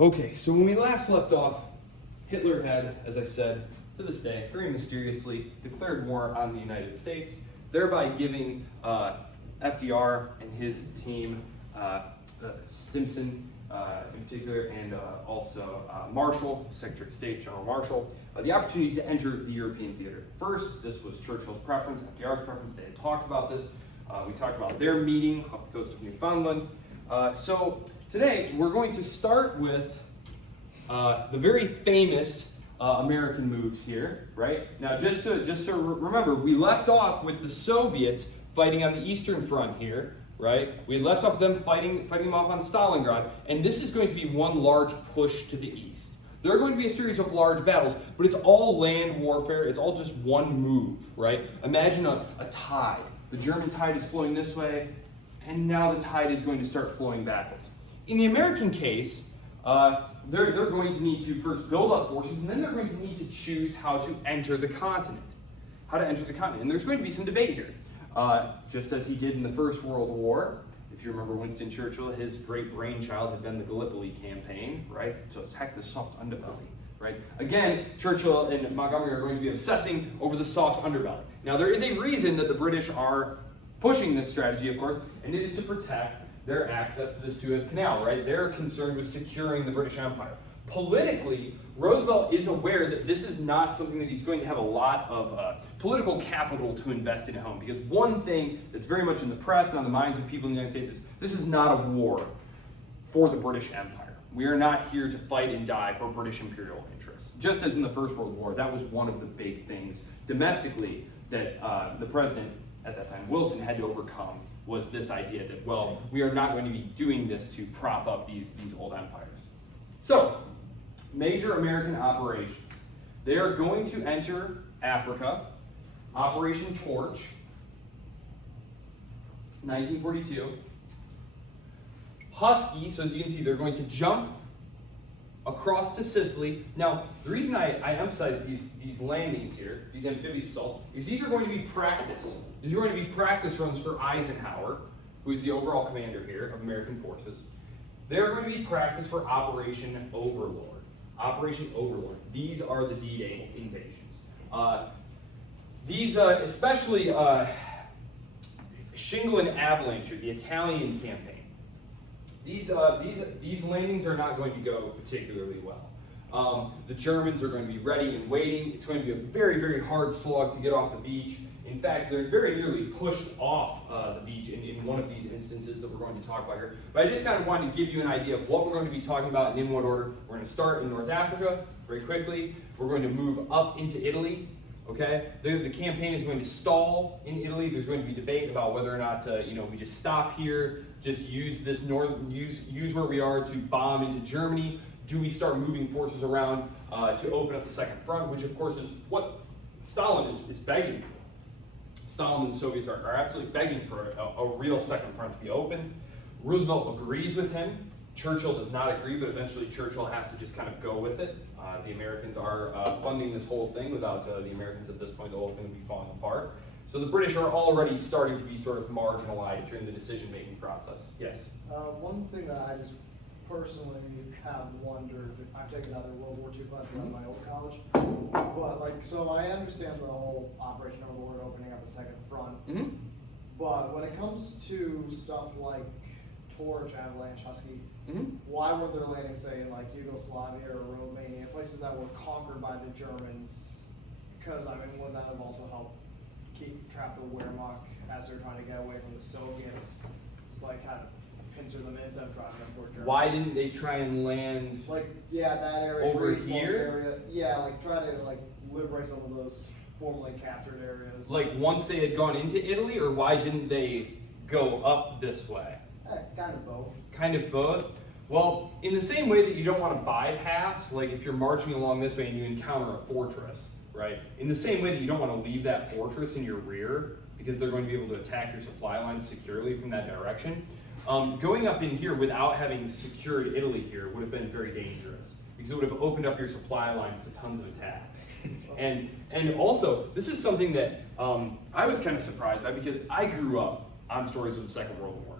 Okay, so when we last left off, Hitler had, as I said, to this day, very mysteriously declared war on the United States, thereby giving FDR and his team, Stimson in particular, and also Marshall, Secretary of State General Marshall, the opportunity to enter the European theater. First, this was Churchill's preference, FDR's preference. They had talked about this. We talked about their meeting off the coast of Newfoundland. So today, we're going to start with the very famous American moves here, right? Now, just to remember, we left off with the Soviets fighting on the Eastern Front here, right? We left off them fighting them off on Stalingrad, and this is going to be one large push to the east. There are going to be a series of large battles, but it's all land warfare. It's all just one move, right? Imagine a tide. The German tide is flowing this way, and now the tide is going to start flowing backwards. In the American case, they're going to need to first build up forces, and then they're going to need to choose how to enter the continent. And there's going to be some debate here. Just as he did in the First World War. If you remember Winston Churchill, his great brainchild had been the Gallipoli campaign, right? To attack the soft underbelly, right? Again, Churchill and Montgomery are going to be obsessing over the soft underbelly. Now, there is a reason that the British are pushing this strategy, of course, and it is to protect their access to the Suez Canal, right? They're concerned with securing the British Empire. Politically, Roosevelt is aware that this is not something that he's going to have a lot of political capital to invest in at home, because one thing that's very much in the press and on the minds of people in the United States is this is not a war for the British Empire. We are not here to fight and die for British imperial interests. Just as in the First World War, that was one of the big things domestically that the president at that time, Wilson, had to overcome, was this idea that, well, we are not going to be doing this to prop up these old empires. So, major American operations. They are going to enter Africa, Operation Torch, 1942. Husky, so as you can see, they're going to jump across to Sicily. Now, the reason I emphasize these landings here, these amphibious assaults, is these are going to be practice. These are going to be practice runs for Eisenhower, who is the overall commander here of American forces. They're going to be practice for Operation Overlord. Operation Overlord. These are the D-Day invasions. These, especially Shingle and Avalanche, the Italian campaign. These landings are not going to go particularly well. The Germans are going to be ready and waiting. It's going to be a very, very hard slog to get off the beach. In fact, they're very nearly pushed off the beach in one of these instances that we're going to talk about here. But I just kind of wanted to give you an idea of what we're going to be talking about and in what order. We're going to start in North Africa very quickly. We're going to move up into Italy. Okay, the campaign is going to stall in Italy. There's going to be debate about whether or not we just stop here, just use this use where we are to bomb into Germany. Do we start moving forces around to open up the second front, which of course is what Stalin is begging for. Stalin and the Soviets are absolutely begging for a real second front to be opened. Roosevelt agrees with him. Churchill does not agree, but eventually Churchill has to just kind of go with it. The Americans are funding this whole thing. Without the Americans at this point, the whole thing would be falling apart. So the British are already starting to be sort of marginalized here in the decision-making process. Yes? One thing that I just personally have wondered, I've taken other World War II classes out of my old college, but so I understand the whole Operation Overlord opening up a second front, but when it comes to stuff like Torch, Avalanche, Husky, why were there landings, say, in like Yugoslavia or Romania, places that were conquered by the Germans? Because I mean, wouldn't that have also helped trap the Wehrmacht as they're trying to get away from the Soviets, like kind of pincer them in instead of driving them toward Germany? Why didn't they try and land that area over here? Try to liberate some of those formerly captured areas. Like once they had gone into Italy, or why didn't they go up this way? Kind of both. Kind of both? Well, in the same way that you don't want to bypass, like if you're marching along this way and you encounter a fortress, right? In the same way that you don't want to leave that fortress in your rear because they're going to be able to attack your supply lines securely from that direction. Going up in here without having secured Italy here would have been very dangerous because it would have opened up your supply lines to tons of attacks. And also, this is something that I was kind of surprised by because I grew up on stories of the Second World War.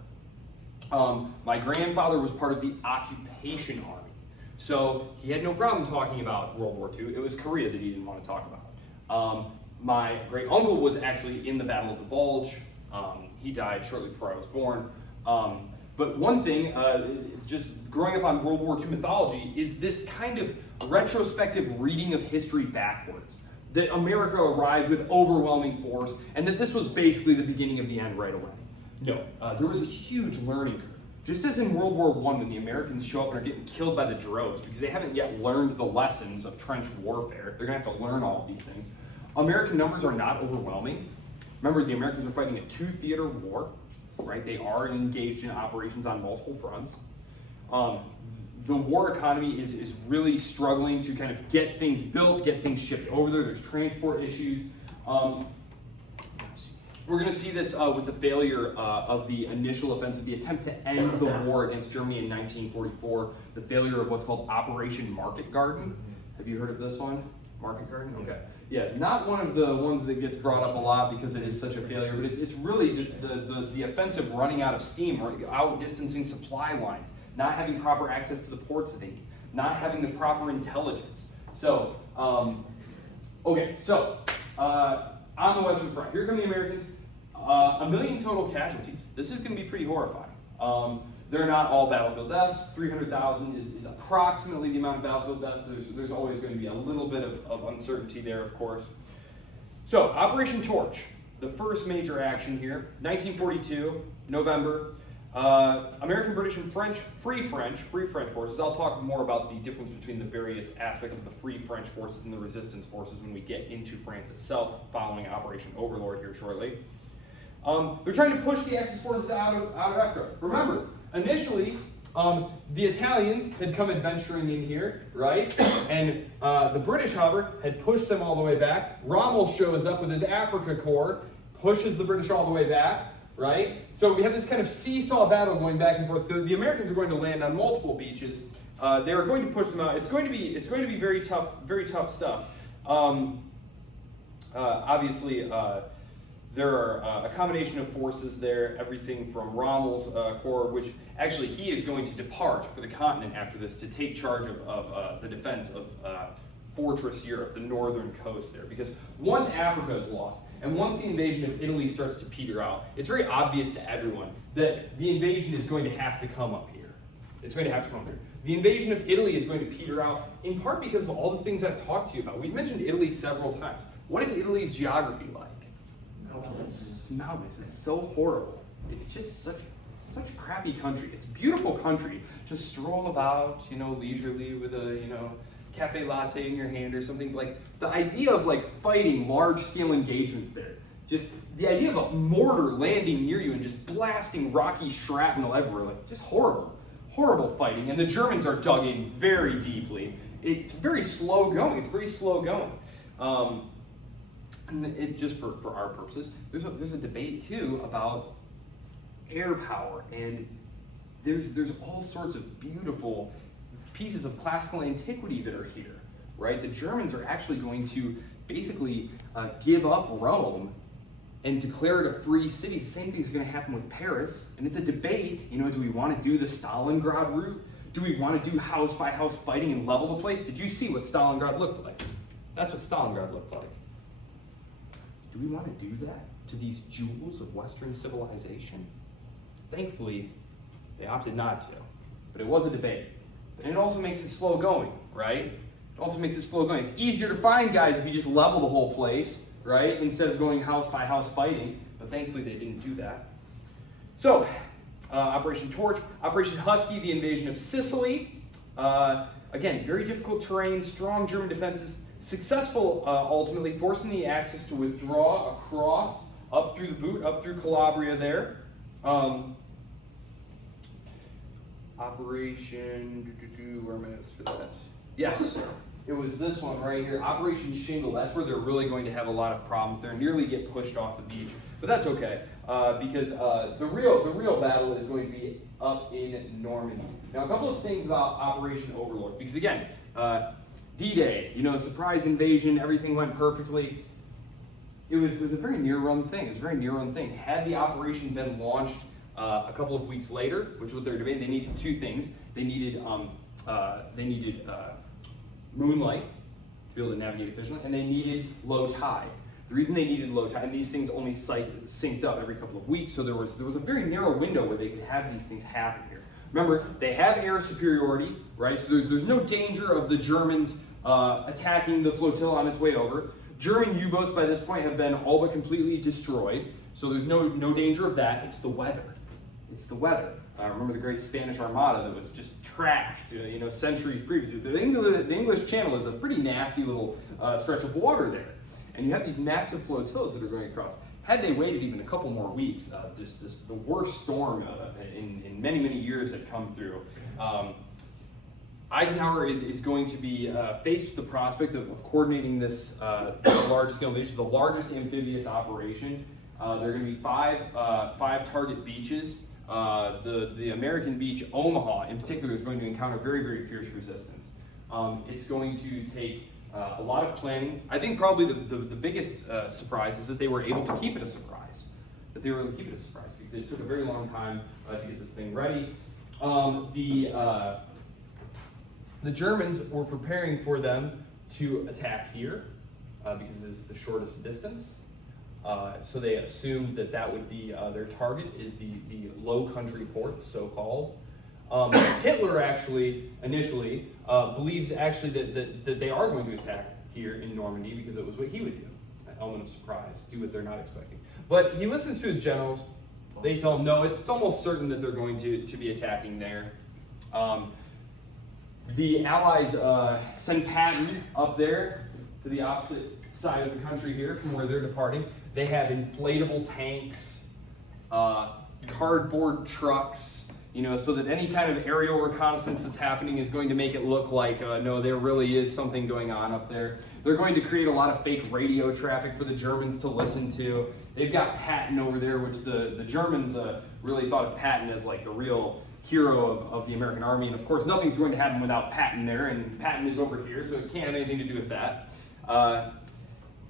My grandfather was part of the occupation army. So he had no problem talking about World War II. It was Korea that he didn't want to talk about. My great uncle was actually in the Battle of the Bulge. He died shortly before I was born. But one thing, just growing up on World War II mythology, is this kind of retrospective reading of history backwards. That America arrived with overwhelming force, and that this was basically the beginning of the end right away. No, there was a huge learning curve. Just as in World War I, when the Americans show up and are getting killed by the droves because they haven't yet learned the lessons of trench warfare, they're going to have to learn all of these things. American numbers are not overwhelming. Remember, the Americans are fighting a two-theater war, right? They are engaged in operations on multiple fronts. The war economy is really struggling to kind of get things built, get things shipped over there. There's transport issues. We're going to see this with the failure of the initial offensive, the attempt to end the war against Germany in 1944, the failure of what's called Operation Market Garden. Have you heard of this one? Market Garden? Okay. Yeah, not one of the ones that gets brought up a lot because it is such a failure, but it's really just the offensive running out of steam, outdistancing supply lines, not having proper access to the ports that they need, not having the proper intelligence. So, on the Western Front, here come the Americans. 1 million total casualties. This is going to be pretty horrifying. They're not all battlefield deaths. 300,000 is approximately the amount of battlefield deaths. There's always going to be a little bit of uncertainty there, of course. So, Operation Torch, the first major action here, 1942, November. American, British, and Free French forces. I'll talk more about the difference between the various aspects of the Free French forces and the resistance forces when we get into France itself, following Operation Overlord here shortly. They're trying to push the Axis forces out of Africa. Remember, initially, the Italians had come adventuring in here, right? And the British, however, had pushed them all the way back. Rommel shows up with his Africa Corps, pushes the British all the way back, right? So we have this kind of seesaw battle going back and forth. The Americans are going to land on multiple beaches. They are going to push them out. It's going to be very tough stuff. Obviously, there are a combination of forces there, everything from Rommel's corps, which actually he is going to depart for the continent after this to take charge of the defense of Fortress Europe, the northern coast there. Because once Africa is lost, and once the invasion of Italy starts to peter out, it's very obvious to everyone that the invasion is going to have to come up here. It's going to have to come up here. The invasion of Italy is going to peter out, in part because of all the things I've talked to you about. We've mentioned Italy several times. What is Italy's geography like? It's mountainous. It's so horrible. It's just such a crappy country. It's a beautiful country. Just stroll about, leisurely with a, cafe latte in your hand or something. Like the idea of fighting large-scale engagements there. Just the idea of a mortar landing near you and just blasting rocky shrapnel everywhere. Just horrible fighting. And the Germans are dug in very deeply. It's very slow going. And just for our purposes, there's a debate too about air power, and there's all sorts of beautiful pieces of classical antiquity that are here, right? The Germans are actually going to basically give up Rome and declare it a free city. The same thing is going to happen with Paris, and it's a debate. Do we want to do the Stalingrad route? Do we want to do house by house fighting and level the place? Did you see what Stalingrad looked like? That's what Stalingrad looked like. Do we want to do that to these jewels of Western civilization? Thankfully, they opted not to, but it was a debate. And it also makes it slow going, right? It also makes it slow going. It's easier to find guys if you just level the whole place, right? Instead of going house by house fighting, but thankfully they didn't do that. So, Operation Torch, Operation Husky, the invasion of Sicily. Again, very difficult terrain, strong German defenses. Successful, ultimately, forcing the Axis to withdraw across, up through the boot, up through Calabria there. Operation, where am I for that? Yes, it was this one right here, Operation Shingle. That's where they're really going to have a lot of problems. They're nearly get pushed off the beach, but that's okay because the real battle is going to be up in Normandy. Now, a couple of things about Operation Overlord, because again, D-Day, surprise invasion, everything went perfectly. It was a very near-run thing. Had the operation been launched a couple of weeks later, which was their debate, they needed two things. They needed moonlight to be able to navigate efficiently, and they needed low tide. The reason they needed low tide, and these things only synced up every couple of weeks, so there was a very narrow window where they could have these things happen here. Remember, they have air superiority, right? So there's no danger of the Germans attacking the flotilla on its way over. German U-boats by this point have been all but completely destroyed, so there's no danger of that. It's the weather. It's the weather. Remember the Great Spanish Armada that was just trashed, centuries previously. The English Channel is a pretty nasty little stretch of water there, and you have these massive flotillas that are going across. Had they waited even a couple more weeks, the worst storm in many, many years had come through. Eisenhower is going to be faced with the prospect of coordinating this large-scale mission, the largest amphibious operation. There are going to be five target beaches. The American beach, Omaha, in particular, is going to encounter very, very fierce resistance. It's going to take a lot of planning. I think probably the biggest surprise is that they were able to keep it a surprise. Because it took a very long time to get this thing ready. The Germans were preparing for them to attack here because it's the shortest distance. So they assumed that would be their target, is the low country ports, so-called. Hitler actually initially believes actually that they are going to attack here in Normandy because it was what he would do, an element of surprise, do what they're not expecting. But he listens to his generals. They tell him no, it's almost certain that they're going to be attacking there. The Allies send Patton up there to the opposite side of the country here from where they're departing. They have inflatable tanks, cardboard trucks, so that any kind of aerial reconnaissance that's happening is going to make it look like, no, there really is something going on up there. They're going to create a lot of fake radio traffic for the Germans to listen to. They've got Patton over there, which the Germans really thought of Patton as like the real hero of the American Army. And of course, nothing's going to happen without Patton there, and Patton is over here, so it can't have anything to do with that.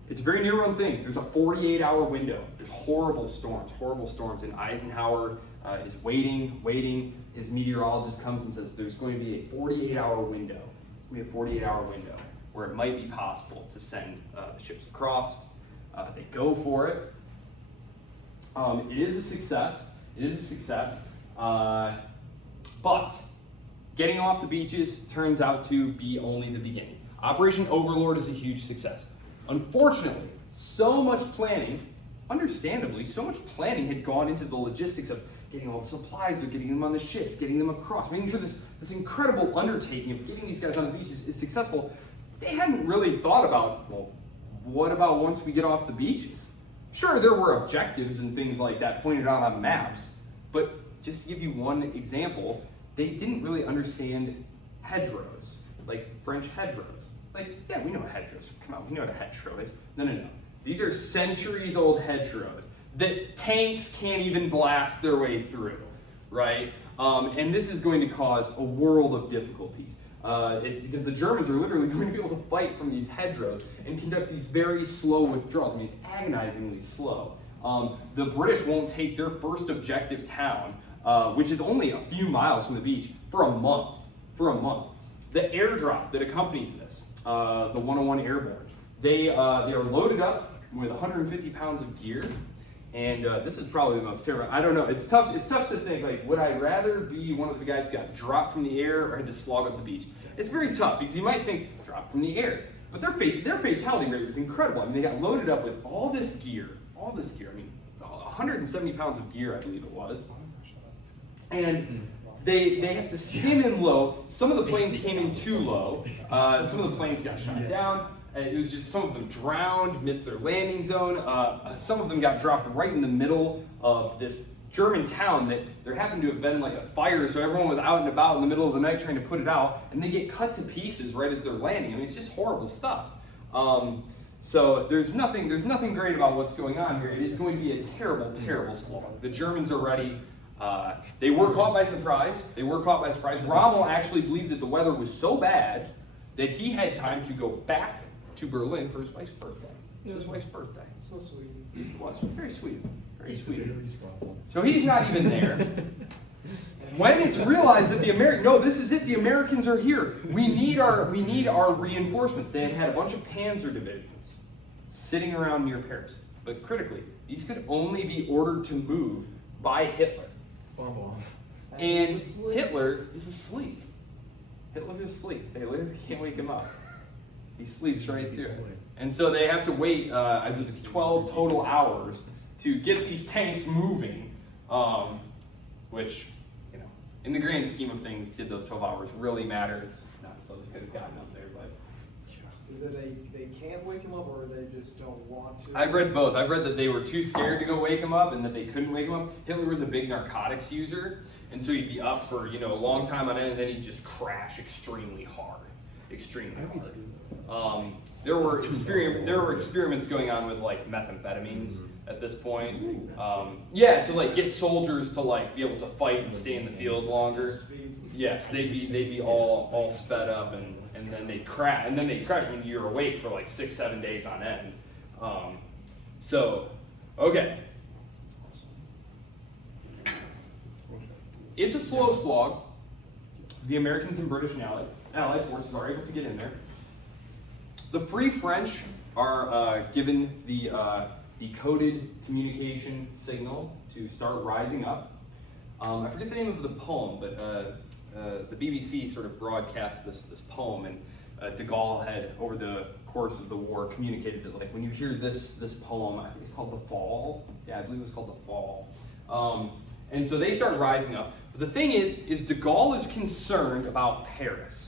It's a very near-run thing. There's a 48-hour window. There's horrible storms, and Eisenhower is waiting. His meteorologist comes and says there's going to be a 48-hour window. Where it might be possible to send the ships across. They go for it. It is a success. But getting off the beaches turns out to be only the beginning. Operation Overlord is a huge success. Unfortunately, so much planning, understandably, had gone into the logistics of getting all the supplies, they're getting them on the ships, getting them across, making sure this incredible undertaking of getting these guys on the beaches is successful. They hadn't really thought about, well, what about once we get off the beaches? Sure, there were objectives and things like that pointed out on maps, but just to give you one example, they didn't really understand hedgerows, like French hedgerows. Like, yeah, we know what hedgerows. Come on, we know what a hedgerow is. No. These are centuries-old hedgerows that tanks can't even blast their way through, right? And this is going to cause a world of difficulties. It's because the Germans are literally going to be able to fight from these hedgerows and conduct these very slow withdrawals. I mean, it's agonizingly slow. The British won't take their first objective town, which is only a few miles from the beach, for a month. The airdrop that accompanies this, the 101 Airborne, they are loaded up with 150 pounds of gear, and this is probably the most terrible. I don't know. It's tough to think, like, would I rather be one of the guys who got dropped from the air or had to slog up the beach? It's very tough because you might think drop from the air, but their fatality rate was incredible. I mean, they got loaded up with all this gear. I mean, 170 pounds of gear, I believe it was, and they have to skim in low. Some of the planes came in too low. Some of the planes got shot down. It was just, some of them drowned, missed their landing zone. Some of them got dropped right in the middle of this German town that there happened to have been like a fire, so everyone was out and about in the middle of the night trying to put it out, and they get cut to pieces right as they're landing. I mean, it's just horrible stuff. So there's nothing great about what's going on here. It is going to be a terrible, terrible slog. The Germans are ready. They were caught by surprise. Rommel actually believed that the weather was so bad that he had time to go back to Berlin for his wife's birthday. It was his wife's birthday. So sweet. It was very sweet. So he's not even there. When it's realized that no, this is it. The Americans are here. We need our reinforcements. They had a bunch of panzer divisions sitting around near Paris. But critically, these could only be ordered to move by Hitler. And Hitler is asleep. Hitler's asleep. They literally can't wake him up. He sleeps right through it. And so they have to wait, I believe it's 12 total hours to get these tanks moving, which, you know, in the grand scheme of things, did those 12 hours really matter? It's not so they could have gotten up there, but. Is it they can't wake him up, or they just don't want to? I've read both. I've read that they were too scared to go wake him up and that they couldn't wake him up. Hitler was a big narcotics user, and so he'd be up for, you know, a long time on end, and then he'd just crash extremely hard. There were experiments going on with like methamphetamines at this point. Yeah, to like get soldiers to like be able to fight and stay in the fields longer. Yes, they'd be all sped up, and then they'd crash, when you're awake for like 6-7 days on end. Okay. It's a slow slog. The Americans and British and Allied forces are able to get in there. The Free French are given the coded communication signal to start rising up. I forget the name of the poem, but the BBC sort of broadcast this poem, and de Gaulle had, over the course of the war, communicated that, like, when you hear this poem, I think it's called The Fall. Yeah, I believe it was called The Fall. And so they start rising up. But the thing is de Gaulle is concerned about Paris.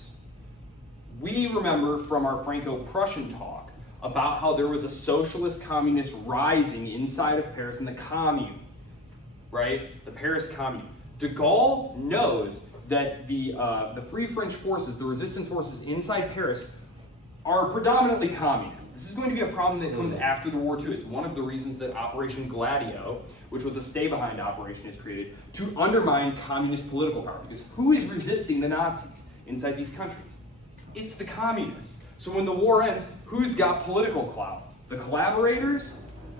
We remember from our Franco-Prussian talk about how there was a socialist communist rising inside of Paris in the Commune, right? The Paris Commune. De Gaulle knows that the Free French forces, the resistance forces inside Paris, are predominantly communist. This is going to be a problem that comes after the war too. It's one of the reasons that Operation Gladio, which was a stay-behind operation, is created to undermine communist political power. Because who is resisting the Nazis inside these countries? It's the communists. So when the war ends, who's got political clout? The collaborators?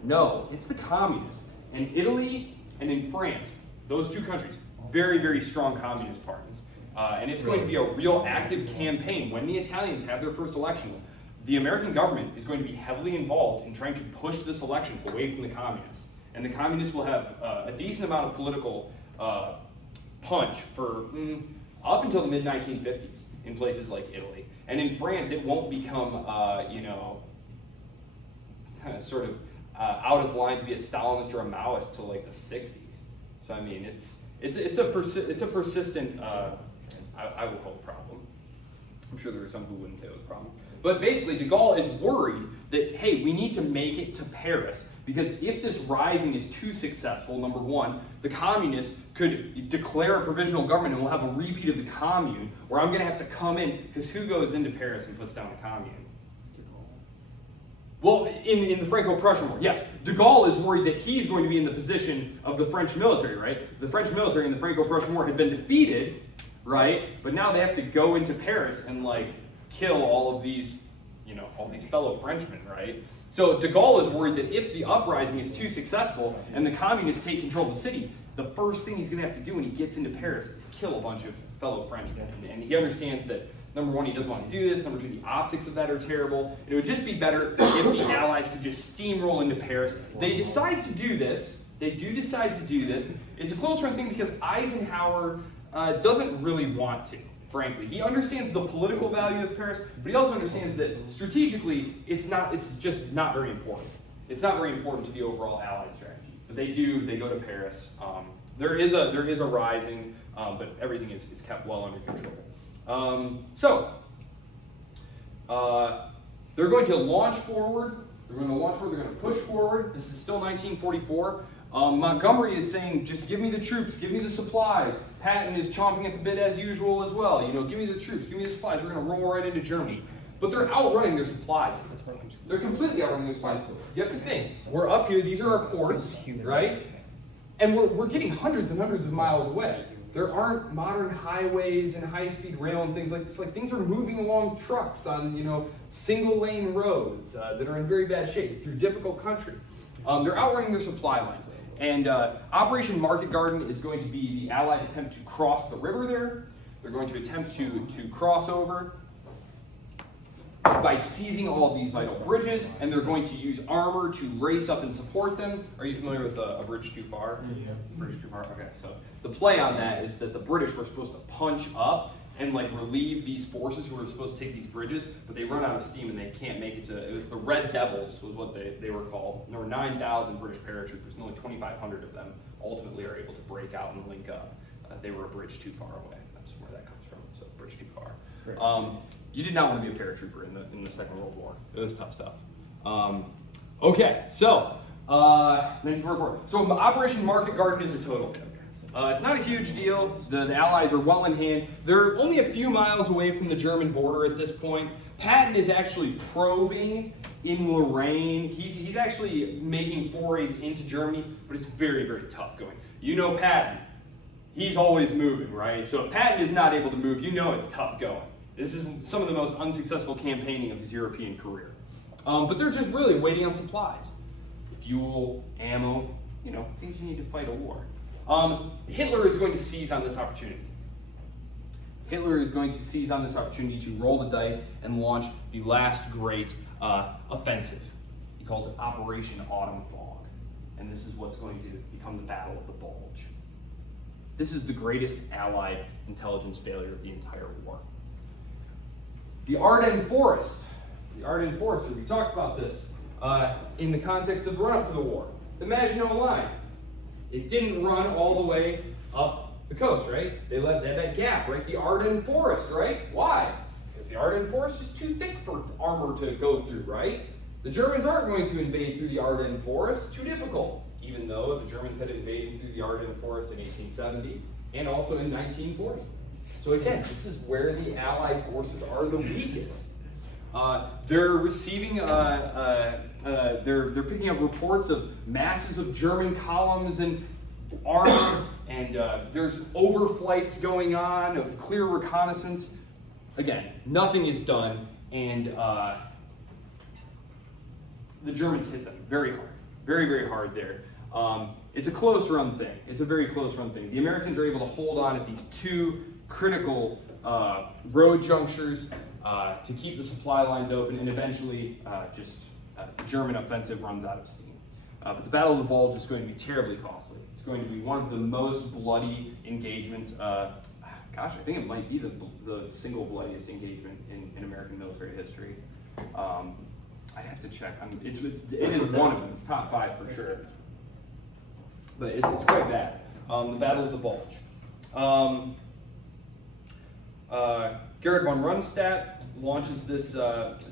No, it's the communists. In Italy and in France, those two countries, very, very strong communist parties. And it's going to be a real active campaign. When the Italians have their first election, the American government is going to be heavily involved in trying to push this election away from the communists. And the communists will have a decent amount of political punch for up until the mid-1950s in places like Italy. And in France, it won't become, sort of out of line to be a Stalinist or a Maoist till like the 60s. So I mean, it's a persistent, I would call it a problem. I'm sure there are some who wouldn't say it was a problem. But basically, de Gaulle is worried that, hey, we need to make it to Paris, because if this rising is too successful, number one, the communists could declare a provisional government and we'll have a repeat of the commune, where I'm going to have to come in, because who goes into Paris and puts down a commune? Well, in the Franco-Prussian War, yes. De Gaulle is worried that he's going to be in the position of the French military, right? The French military in the Franco-Prussian War had been defeated, right? But now they have to go into Paris and like kill all of these, all these fellow Frenchmen, right? So de Gaulle is worried that if the uprising is too successful and the communists take control of the city, the first thing he's going to have to do when he gets into Paris is kill a bunch of fellow Frenchmen. And he understands that, number one, he doesn't want to do this. Number two, the optics of that are terrible. And it would just be better if the Allies could just steamroll into Paris. They decide to do this. They do decide to do this. It's a close run thing because Eisenhower doesn't really want to, frankly. He understands the political value of Paris, but he also understands that strategically, it's just not very important. It's not very important to the overall Allied strategy. But they go to Paris. There is a rising, but everything is kept well under control. They're going to launch forward. They're going to push forward. This is still 1944. Montgomery is saying, just give me the troops, give me the supplies. Patton is chomping at the bit as usual as well. Give me the troops, give me the supplies. We're going to roll right into Germany. But they're outrunning their supplies. They're completely outrunning their supplies. You have to think, we're up here, these are our ports, right? And we're getting hundreds and hundreds of miles away. There aren't modern highways and high-speed rail and things like this. Like, things are moving along trucks on, single-lane roads that are in very bad shape through difficult country. They're outrunning their supply lines. And Operation Market Garden is going to be the Allied attempt to cross the river there. They're going to attempt to cross over by seizing all of these vital bridges, and they're going to use armor to race up and support them. Are you familiar with a bridge too far? Yeah. Bridge too far? Okay, so the play on that is that the British were supposed to punch up and like relieve these forces who were supposed to take these bridges, but they run out of steam and they can't make it to, it was the Red Devils was what they were called. And there were 9,000 British paratroopers and only 2,500 of them ultimately are able to break out and link up. They were a bridge too far away. That's where that comes from, so bridge too far. Right. You did not want to be a paratrooper in the Second World War. It was tough stuff. Okay, so 1944. So Operation Market Garden is a total failure. It's not a huge deal. The Allies are well in hand. They're only a few miles away from the German border at this point. Patton is actually probing in Lorraine. He's actually making forays into Germany, but it's very, very tough going. You know Patton. He's always moving, right? So if Patton is not able to move, you know it's tough going. This is some of the most unsuccessful campaigning of his European career. But they're just really waiting on supplies. Fuel, ammo, things you need to fight a war. Hitler is going to seize on this opportunity. Hitler is going to seize on this opportunity to roll the dice and launch the last great offensive. He calls it Operation Autumn Fog. And this is what's going to become the Battle of the Bulge. This is the greatest Allied intelligence failure of the entire war. The Ardennes Forest. The Ardennes Forest, we talked about this in the context of the run-up to the war. The Maginot Line. It didn't run all the way up the coast, right? They had that gap, right? The Ardennes Forest, right? Why? Because the Ardennes Forest is too thick for armor to go through, right? The Germans aren't going to invade through the Ardennes Forest. Too difficult. Even though the Germans had invaded through the Ardennes Forest in 1870 and also in 1940. So again, this is where the Allied forces are the weakest. They're receiving, they're picking up reports of masses of German columns and armor, and there's overflights going on of clear reconnaissance. Again, nothing is done, and the Germans hit them very hard, very, very hard there. It's a close run thing. It's a very close run thing. The Americans are able to hold on at these two critical road junctures to keep the supply lines open, and eventually the German offensive runs out of steam. But the Battle of the Bulge is going to be terribly costly. It's going to be one of the most bloody engagements. Gosh, I think it might be the single bloodiest engagement in American military history. I'd have to check. It is one of them. It's top 5 for sure. But it's quite bad. The Battle of the Bulge. Gerhard von Rundstedt launches this,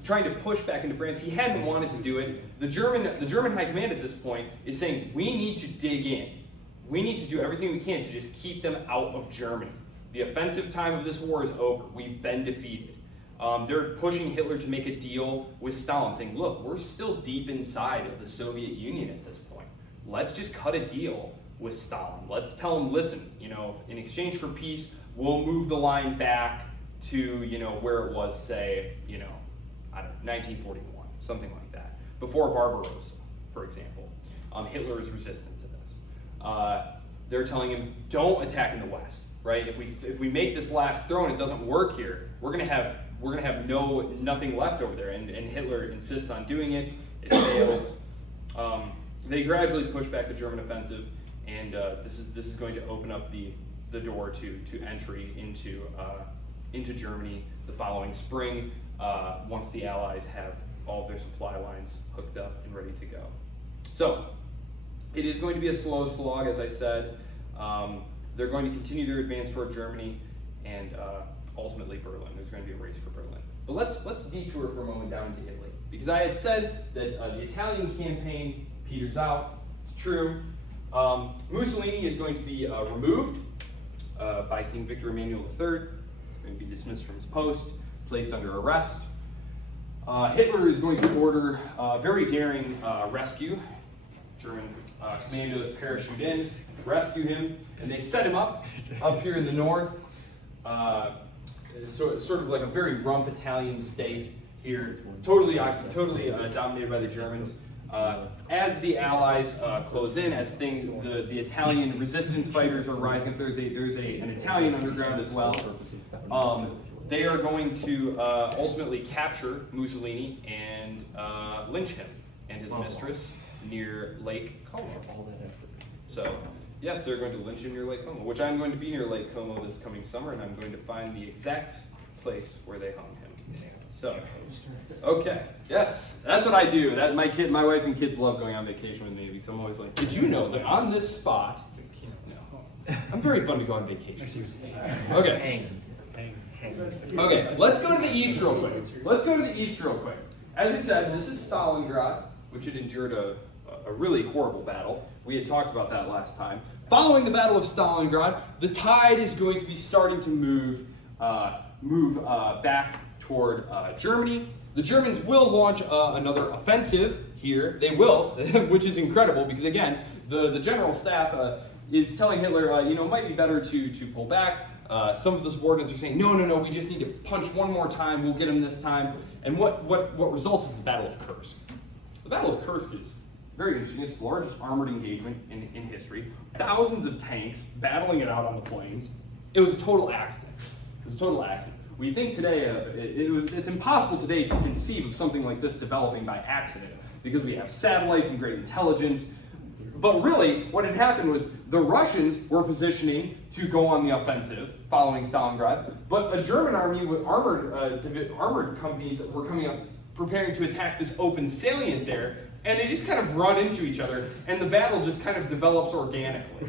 trying to push back into France. He hadn't wanted to do it. The German high command at this point is saying, we need to dig in. We need to do everything we can to just keep them out of Germany. The offensive time of this war is over. We've been defeated. They're pushing Hitler to make a deal with Stalin, saying, look, we're still deep inside of the Soviet Union at this point. Let's just cut a deal with Stalin. Let's tell him, listen, in exchange for peace, we'll move the line back to, where it was, say, 1941, something like that, before Barbarossa, for example. Hitler is resistant to this. They're telling him, don't attack in the West, right? If we make this last throw and it doesn't work here, we're gonna have nothing left over there. And Hitler insists on doing it. It fails. They gradually push back the German offensive, and this is going to open up the door to entry into Germany the following spring, once the Allies have all of their supply lines hooked up and ready to go. So it is going to be a slow slog, as I said. They're going to continue their advance toward Germany and ultimately Berlin. There's going to be a race for Berlin. But let's detour for a moment down into Italy, because I had said that the Italian campaign peters out. It's true. Mussolini is going to be removed by King Victor Emmanuel III, going to be dismissed from his post, placed under arrest. Hitler is going to order a very daring rescue. German commandos parachute in, rescue him, and they set him up here in the north. Sort of like a very rump Italian state here, totally dominated by the Germans. As the Allies close in, as the Italian resistance fighters are rising, there's an Italian underground as well. They are going to ultimately capture Mussolini and lynch him and his mistress near Lake Como. So, yes, they're going to lynch him near Lake Como, which I'm going to be near Lake Como this coming summer, and I'm going to find the exact place where they hung him. So, okay, yes, that's what I do. That my wife and kids love going on vacation with me because I'm always like, did you know that on this spot? No, I'm very fun to go on vacation. Okay. Okay, let's go to the east real quick. As I said, this is Stalingrad, which had endured a really horrible battle. We had talked about that last time. Following the Battle of Stalingrad, the tide is going to be starting to move back toward Germany. The Germans will launch another offensive here. They will, which is incredible because again, the general staff is telling Hitler, it might be better to pull back. Some of the subordinates are saying, no, we just need to punch one more time. We'll get him this time. And what results is the Battle of Kursk. The Battle of Kursk is very interesting. It's the largest armored engagement in history. Thousands of tanks battling it out on the plains. It was a total accident. We think today, it's impossible today to conceive of something like this developing by accident because we have satellites and great intelligence. But really, what had happened was the Russians were positioning to go on the offensive following Stalingrad, but a German army with armored companies that were coming up preparing to attack this open salient there, and they just kind of run into each other, and the battle just kind of develops organically.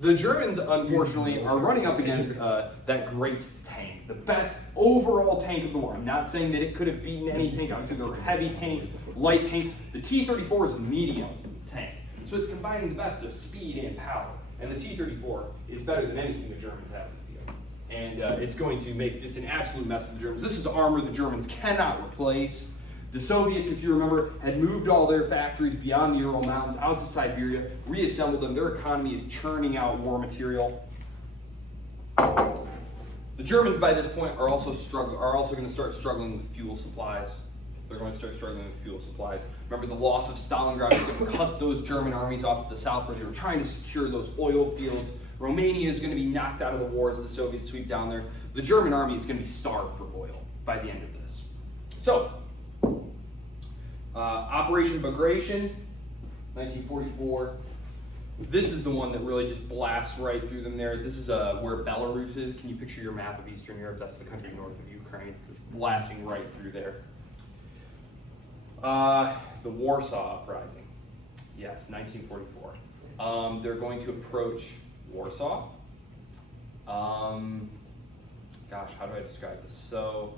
The Germans, unfortunately, are running up against that great tank, the best overall tank of the war. I'm not saying that it could have beaten any tank. Obviously, there were heavy tanks, light tanks. The T-34 is a medium tank, so it's combining the best of speed and power. And the T-34 is better than anything the Germans have in the field. And it's going to make just an absolute mess of the Germans. This is armor the Germans cannot replace. The Soviets, if you remember, had moved all their factories beyond the Ural Mountains out to Siberia, reassembled them. Their economy is churning out war material. The Germans, by this point, are also going to start struggling with fuel supplies. They're going to start struggling with fuel supplies. Remember, the loss of Stalingrad is going to cut those German armies off to the south where they were trying to secure those oil fields. Romania is going to be knocked out of the war as the Soviets sweep down there. The German army is going to be starved for oil by the end of this. So, Operation Bagration, 1944. This is the one that really just blasts right through them there. This is where Belarus is. Can you picture your map of Eastern Europe? That's the country north of Ukraine, blasting right through there. The Warsaw Uprising. Yes, 1944. They're going to approach Warsaw. Gosh, how do I describe this? So,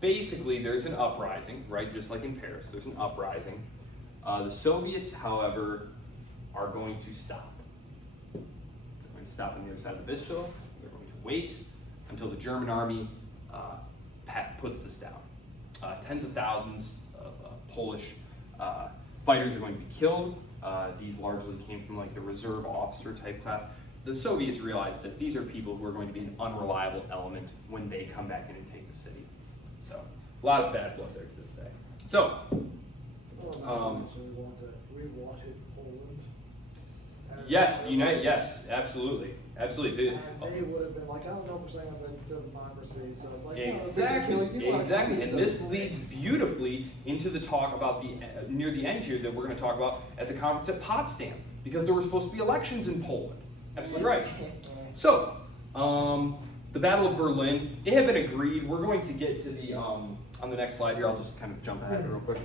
basically, there's an uprising, right? Just like in Paris, there's an uprising. The Soviets, however, are going to stop. They're going to stop on the other side of the Vistula. They're going to wait until the German army puts this down. Tens of thousands of Polish fighters are going to be killed. These largely came from like the reserve officer type class. The Soviets realized that these are people who are going to be an unreliable element when they come back in and take the city. So, a lot of bad blood there to this day. So, we wanted Poland. yes, yes, absolutely. And they would have been like, I don't know, we're saying about democracy, so it's like, Exactly. And this leads beautifully into the talk about near the end here that we're going to talk about at the conference at Potsdam, because there were supposed to be elections in Poland. Absolutely right. So, the Battle of Berlin, it had been agreed. We're going to get to the, on the next slide here, I'll just kind of jump ahead real quick.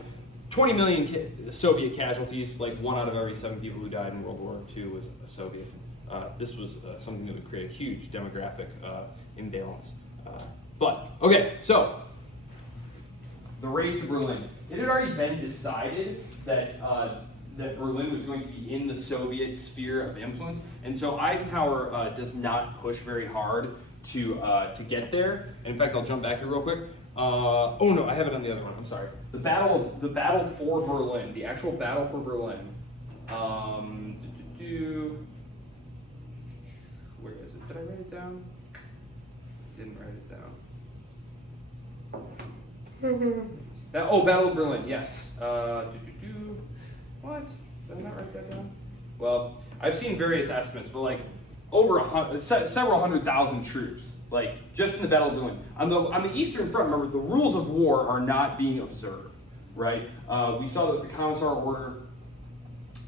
20 million Soviet casualties, like 1 out of every 7 people who died in World War II was a Soviet. This was something that would create a huge demographic imbalance. Okay, so the race to Berlin. It had already been decided that that Berlin was going to be in the Soviet sphere of influence, and so Eisenhower does not push very hard to get there. And in fact, I'll jump back here real quick. Oh no, I have it on the other one. I'm sorry. The battle for Berlin, the actual battle for Berlin. Where is it? Did I write it down? Didn't write it down. Battle of Berlin, yes. What? Did I not write that down? Well, I've seen various estimates, but like over several 100,000 troops, like just in the Battle of Berlin. On the Eastern Front, remember, the rules of war are not being observed, right? We saw that with the Commissar Order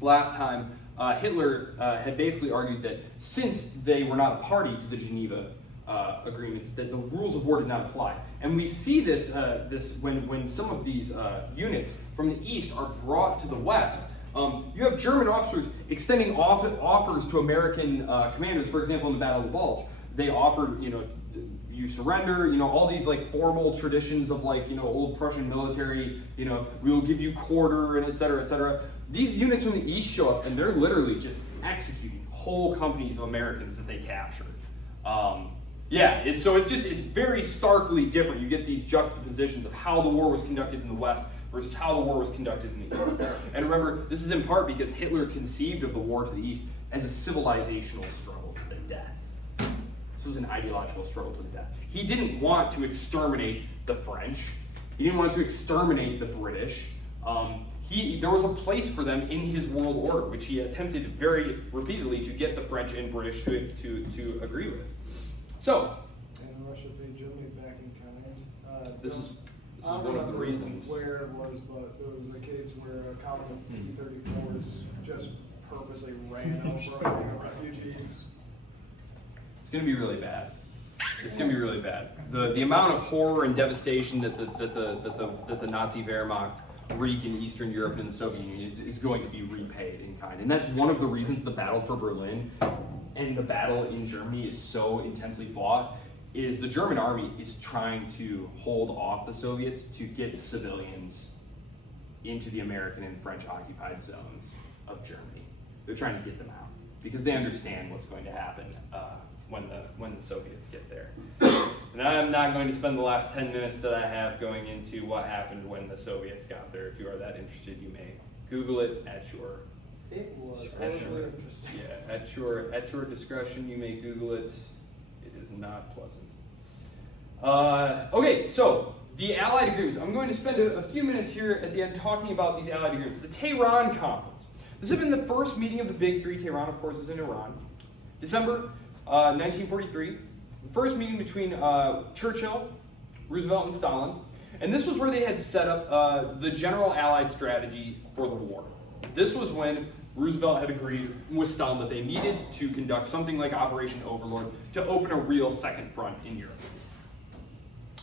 last time. Hitler had basically argued that since they were not a party to the Geneva agreements, that the rules of war did not apply. And we see this when some of these units from the East are brought to the West. You have German officers extending offers to American commanders. For example, in the Battle of the Bulge, they offered, you surrender, all these like formal traditions of like, old Prussian military, we will give you quarter and et cetera, et cetera. These units from the East show up and they're literally just executing whole companies of Americans that they captured. It's very starkly different. You get these juxtapositions of how the war was conducted in the West versus how the war was conducted in the East. And remember, this is in part because Hitler conceived of the war to the East as a civilizational struggle to the death. This was an ideological struggle to the death. He didn't want to exterminate the French. He didn't want to exterminate the British. There was a place for them in his world order, which he attempted very repeatedly to get the French and British to agree with. So, and Russia paid Germany back in kind. This is one of the reasons. Where it was, but there was a case where a column of T-34s just purposely ran over refugees. It's going to be really bad. It's going to be really bad. The amount of horror and devastation that the Nazi Wehrmacht wreak in Eastern Europe and the Soviet Union is going to be repaid in kind. And that's one of the reasons the battle for Berlin and the battle in Germany is so intensely fought, is the German army is trying to hold off the Soviets to get civilians into the American and French occupied zones of Germany. They're trying to get them out because they understand what's going to happen when the Soviets get there. And I'm not going to spend the last 10 minutes that I have going into what happened when the Soviets got there. If you are that interested, you may Google it at your It was really interesting. Yeah, at your discretion, you may Google it. It is not pleasant. Okay, so the Allied agreements. I'm going to spend a few minutes here at the end talking about these Allied agreements. The Tehran Conference. This has been the first meeting of the Big Three. Tehran, of course, is in Iran. December 1943. The first meeting between Churchill, Roosevelt, and Stalin. And this was where they had set up the general Allied strategy for the war. This was when Roosevelt had agreed with Stalin that they needed to conduct something like Operation Overlord to open a real second front in Europe.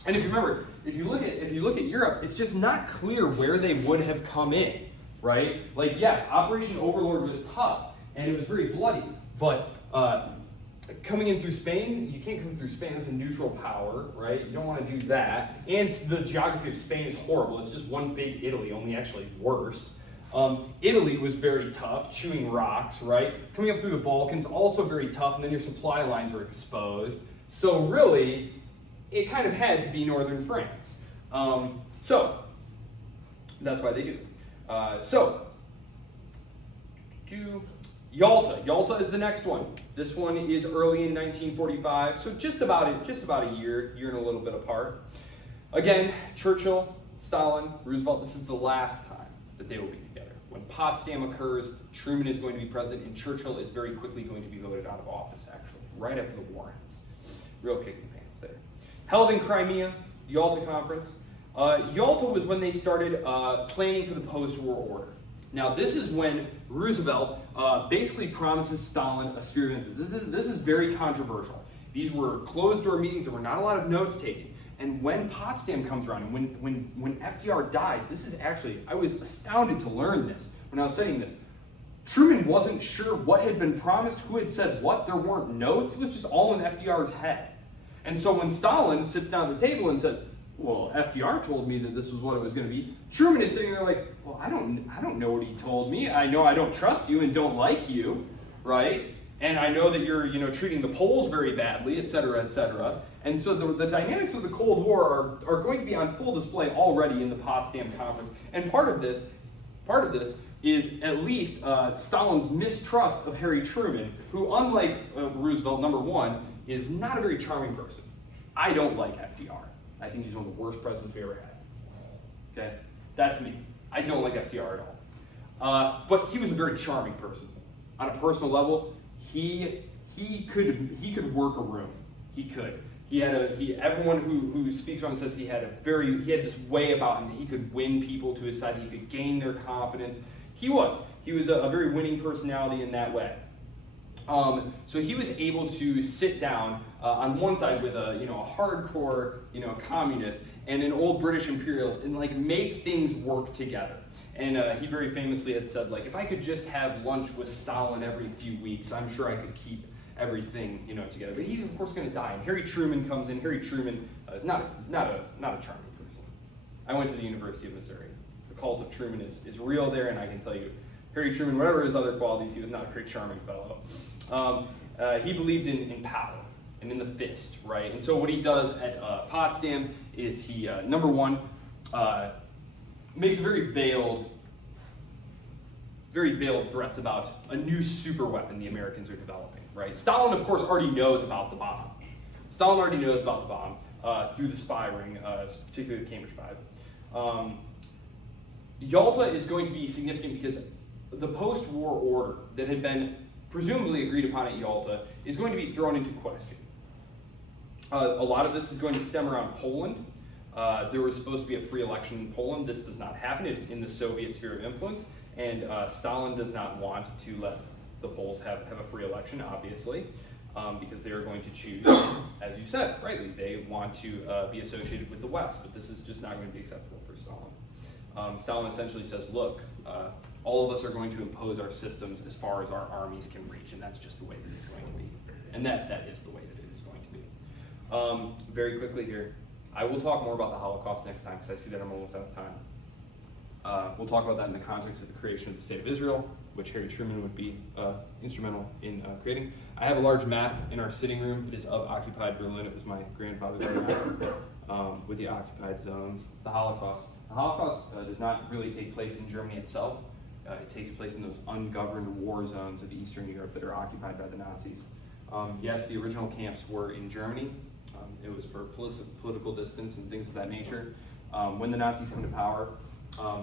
And if you remember, if you look at Europe, it's just not clear where they would have come in, right? Like, yes, Operation Overlord was tough and it was very bloody, but coming in through Spain, you can't come through Spain as a neutral power, right? You don't want to do that. And the geography of Spain is horrible. It's just one big Italy, only actually worse. Italy was very tough, chewing rocks, right? Coming up through the Balkans, also very tough, and then your supply lines were exposed. So really, it kind of had to be northern France. So, that's why they do. Yalta. Yalta is the next one. This one is early in 1945, so just about a year and a little bit apart. Again, Churchill, Stalin, Roosevelt, this is the last time that they will be together. When Potsdam occurs, Truman is going to be president, and Churchill is very quickly going to be voted out of office, actually, right after the war ends. Real kick in the pants there. Held in Crimea, Yalta Conference. Yalta was when they started planning for the post-war order. Now, this is when Roosevelt basically promises Stalin a sphere of influence. This is very controversial. These were closed-door meetings. There were not a lot of notes taken. And when Potsdam comes around, and when FDR dies, this is actually, I was astounded to learn this when I was studying this. Truman wasn't sure what had been promised, who had said what. There weren't notes. It was just all in FDR's head. And so when Stalin sits down at the table and says, well, FDR told me that this was what it was going to be, Truman is sitting there like, well, I don't know what he told me. I know I don't trust you and don't like you, right? And I know that you're, treating the Poles very badly, et cetera, et cetera. And so the dynamics of the Cold War are going to be on full display already in the Potsdam Conference. And part of this is at least Stalin's mistrust of Harry Truman, who, unlike Roosevelt, number one, is not a very charming person. I don't like FDR. I think he's one of the worst presidents we ever had. okay? That's me. I don't like FDR at all. But he was a very charming person. On a personal level, he could work a room. He could. Everyone who speaks about him says he had this way about him that he could win people to his side. He could gain their confidence. He was a very winning personality in that way. So he was able to sit down on one side with a hardcore communist and an old British imperialist and like make things work together. And he very famously had said, like, if I could just have lunch with Stalin every few weeks, I'm sure I could keep everything together. But he's of course going to die. And Harry Truman comes in. Harry Truman is not a charming person. I went to the University of Missouri. The cult of Truman is real there, and I can tell you, Harry Truman, whatever his other qualities, he was not a very charming fellow. He believed in power and in the fist, right? And so what he does at Potsdam is he, number one, makes very veiled threats about a new super weapon the Americans are developing, right? Stalin, of course, already knows about the bomb. Through the spy ring, particularly the Cambridge Five. Yalta is going to be significant because the post-war order that had been presumably agreed upon at Yalta is going to be thrown into question. A lot of this is going to stem around Poland. There was supposed to be a free election in Poland. This does not happen. It's in the Soviet sphere of influence, and Stalin does not want to let the Poles have a free election, obviously, because they are going to choose, as you said, rightly, they want to be associated with the West, but this is just not going to be acceptable for Stalin. Stalin essentially says, look, all of us are going to impose our systems as far as our armies can reach, and that's just the way that it's going to be. And that is the way that it is going to be. Very quickly here, I will talk more about the Holocaust next time because I see that I'm almost out of time. We'll talk about that in the context of the creation of the State of Israel, which Harry Truman would be instrumental in creating. I have a large map in our sitting room. It is of occupied Berlin. It was my grandfather's map with the occupied zones. The Holocaust. The Holocaust does not really take place in Germany itself. It takes place in those ungoverned war zones of Eastern Europe that are occupied by the Nazis. Yes, the original camps were in Germany. It was for political distance and things of that nature. When the Nazis come to power,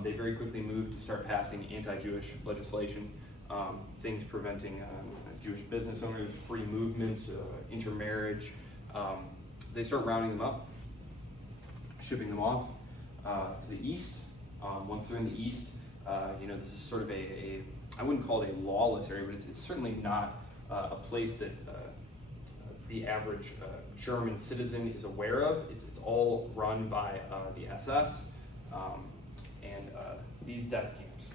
they very quickly moved to start passing anti-Jewish legislation, things preventing Jewish business owners, free movement, intermarriage. They start rounding them up, shipping them off to the east. Once they're in the east, this is sort of I wouldn't call it a lawless area, but it's certainly not a place that the average German citizen is aware of. It's all run by the SS and these death camps.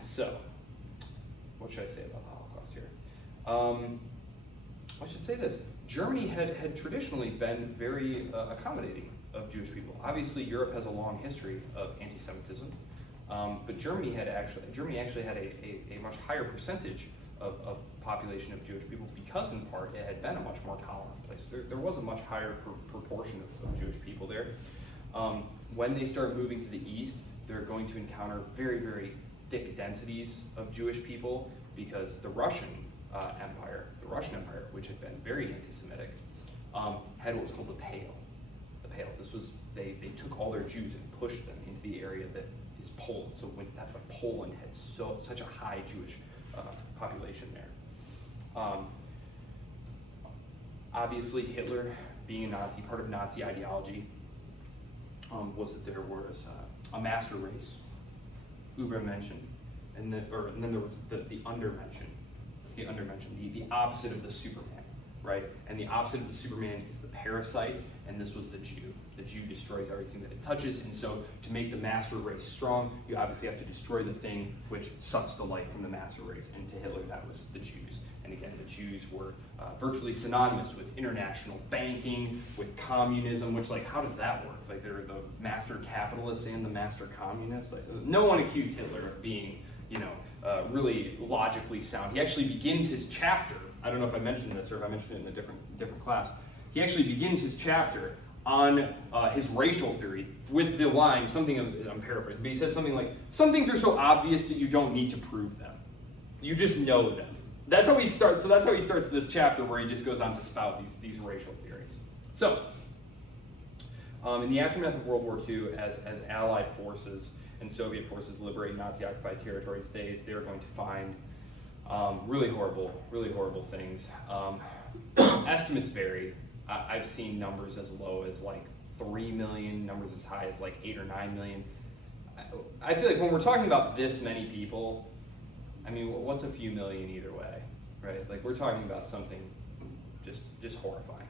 So, what should I say about the Holocaust here? I should say this. Germany had traditionally been very accommodating of Jewish people. Obviously, Europe has a long history of anti-Semitism, but Germany actually had a much higher percentage of population of Jewish people because, in part, it had been a much more tolerant place. There was a much higher proportion of Jewish people there. When they start moving to the east, they're going to encounter very, very thick densities of Jewish people because the Russian Empire, which had been very anti-Semitic, had what was called the Pale. This was they took all their Jews and pushed them into the area that is Poland. So that's why Poland had such a high Jewish population there. Obviously, Hitler, being a Nazi, part of Nazi ideology was that there was a master race, Übermenschen, and then there was the Undermenschen, the opposite of the Superman, right? And the opposite of the Superman is the parasite, and this was the Jew. The Jew destroys everything that it touches, and so to make the master race strong, you obviously have to destroy the thing which sucks the life from the master race, and to Hitler that was the Jews. And again, the Jews were virtually synonymous with international banking, with communism, which, like, how does that work? Like, they're the master capitalists and the master communists. Like, no one accused Hitler of being, really logically sound. He actually begins his chapter, I don't know if I mentioned this or if I mentioned it in a different class, he actually begins his chapter on his racial theory with the line, I'm paraphrasing, but he says something like, some things are so obvious that you don't need to prove them. You just know them. That's how he starts. So that's how he starts this chapter, where he just goes on to spout these racial theories. So, In the aftermath of World War II, as Allied forces and Soviet forces liberate Nazi-occupied territories, they are going to find really horrible things. Estimates vary. I've seen numbers as low as like 3 million, numbers as high as like 8 or 9 million. I feel like when we're talking about this many people, I mean, what's a few million either way, right? Like we're talking about something just horrifying,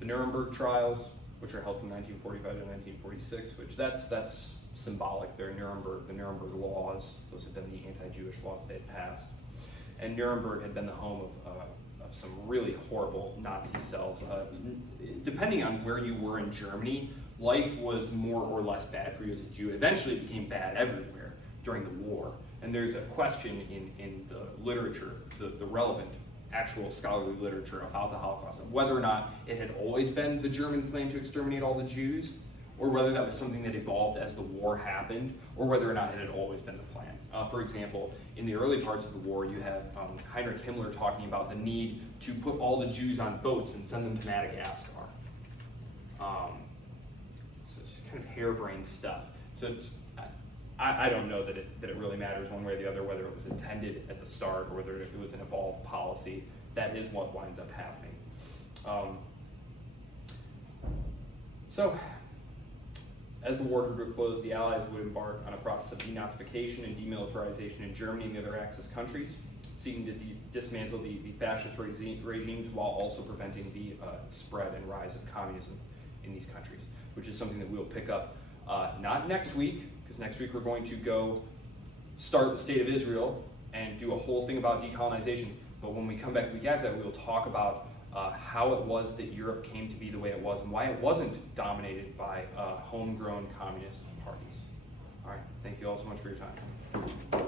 The Nuremberg trials, which are held from 1945 to 1946, which that's symbolic. They're the Nuremberg laws. Those have been the anti-Jewish laws they had passed. And Nuremberg had been the home of some really horrible Nazi cells. Depending on where you were in Germany, life was more or less bad for you as a Jew. Eventually it became bad everywhere during the war. And there's a question in the literature, the relevant actual scholarly literature about the Holocaust, of whether or not it had always been the German plan to exterminate all the Jews, or whether that was something that evolved as the war happened, or whether or not it had always been the plan. For example, in the early parts of the war, you have Heinrich Himmler talking about the need to put all the Jews on boats and send them to Madagascar. So it's just kind of harebrained stuff. So it's, I don't know that it really matters one way or the other, whether it was intended at the start or whether it was an evolved policy. That is what winds up happening. So, as the war drew to a close, the Allies would embark on a process of denazification and demilitarization in Germany and the other Axis countries, seeking to dismantle the fascist regimes while also preventing the spread and rise of communism in these countries, which is something that we'll pick up not next week, because next week we're going to go start the State of Israel and do a whole thing about decolonization. But when we come back the week after that, we will talk about how it was that Europe came to be the way it was and why it wasn't dominated by homegrown communist parties. All right, thank you all so much for your time.